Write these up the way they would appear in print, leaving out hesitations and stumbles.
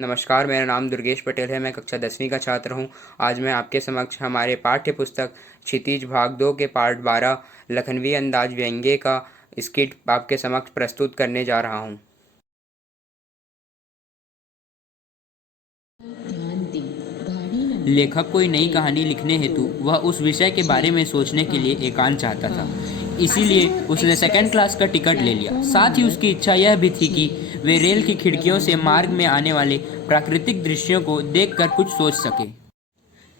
नमस्कार, मेरा नाम दुर्गेश पटेल है। मैं कक्षा 10वीं का छात्र हूँ। आज मैं आपके समक्ष हमारे पाठ्य पुस्तक क्षितिज भाग 2 के पार्ट 12 लखनवी अंदाज व्यंग्य का स्किट आपके समक्ष प्रस्तुत करने जा रहा हूँ। लेखक कोई नई कहानी लिखने हेतु वह उस विषय के बारे में सोचने के लिए एकांत चाहता था। इसीलिए उसने सेकंड क्लास का टिकट ले लिया। साथ ही उसकी इच्छा यह भी थी कि वे रेल की खिड़कियों से मार्ग में आने वाले प्राकृतिक दृश्यों को देखकर कुछ सोच सके।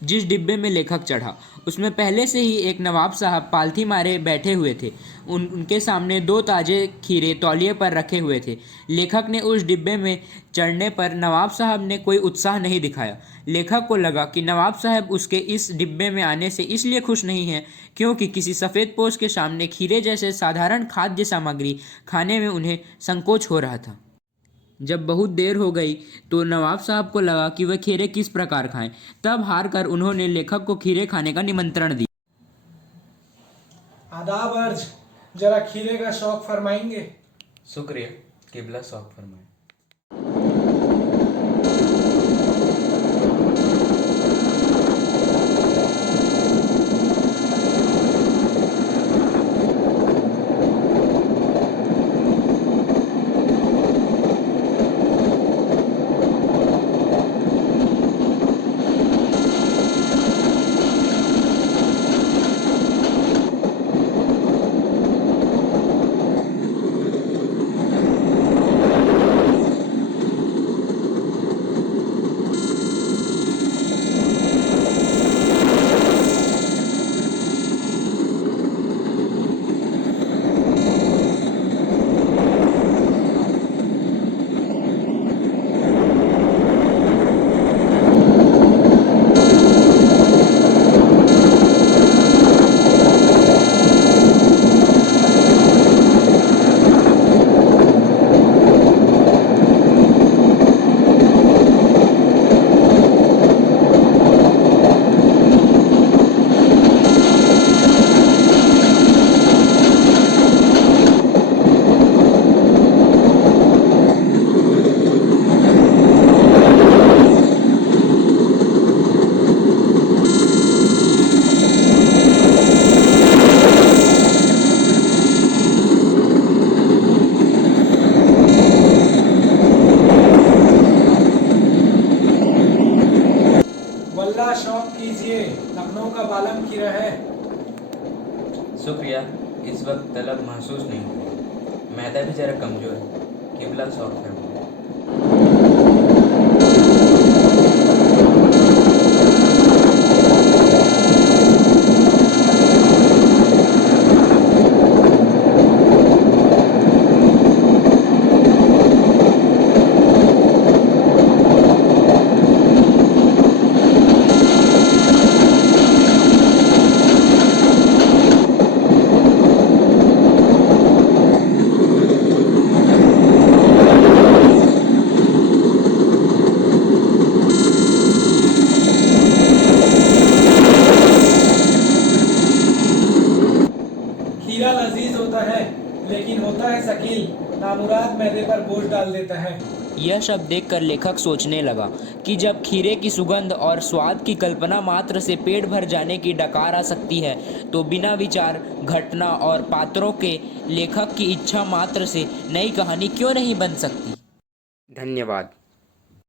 जिस डिब्बे में लेखक चढ़ा उसमें पहले से ही एक नवाब साहब पालथी मारे बैठे हुए थे। उनके सामने 2 ताजे खीरे तौलिए पर रखे हुए थे। लेखक ने उस डिब्बे में चढ़ने पर नवाब साहब ने कोई उत्साह नहीं दिखाया। लेखक को लगा कि नवाब साहब उसके इस डिब्बे में आने से इसलिए खुश नहीं हैं क्योंकि किसी सफ़ेद पोश के सामने खीरे जैसे साधारण खाद्य सामग्री खाने में उन्हें संकोच हो रहा था। जब बहुत देर हो गई तो नवाब साहब को लगा कि वह खीरे किस प्रकार खाएं। तब हार कर उन्होंने लेखक को खीरे खाने का निमंत्रण दिया। आदाब अर्ज, जरा खीरे का शौक फरमाएंगे। शुक्रिया, किबला शौक फरमाए। वल्लाह शौक कीजिए, लखनऊ का बालम खीरा है। शुक्रिया, इस वक्त तलब महसूस नहीं हुई। मैदा भी जरा कमज़ोर है। किबला शौक फरमाए। खीरा लजीज होता है लेकिन होता है शकील, नामुराद मैदे पर बोझ डाल देता है। यह शब्द देखकर लेखक सोचने लगा कि जब खीरे की सुगंध और स्वाद की कल्पना मात्र से पेट भर जाने की डकार आ सकती है तो बिना विचार, घटना और पात्रों के लेखक की इच्छा मात्र से नई कहानी क्यों नहीं बन सकती। धन्यवाद।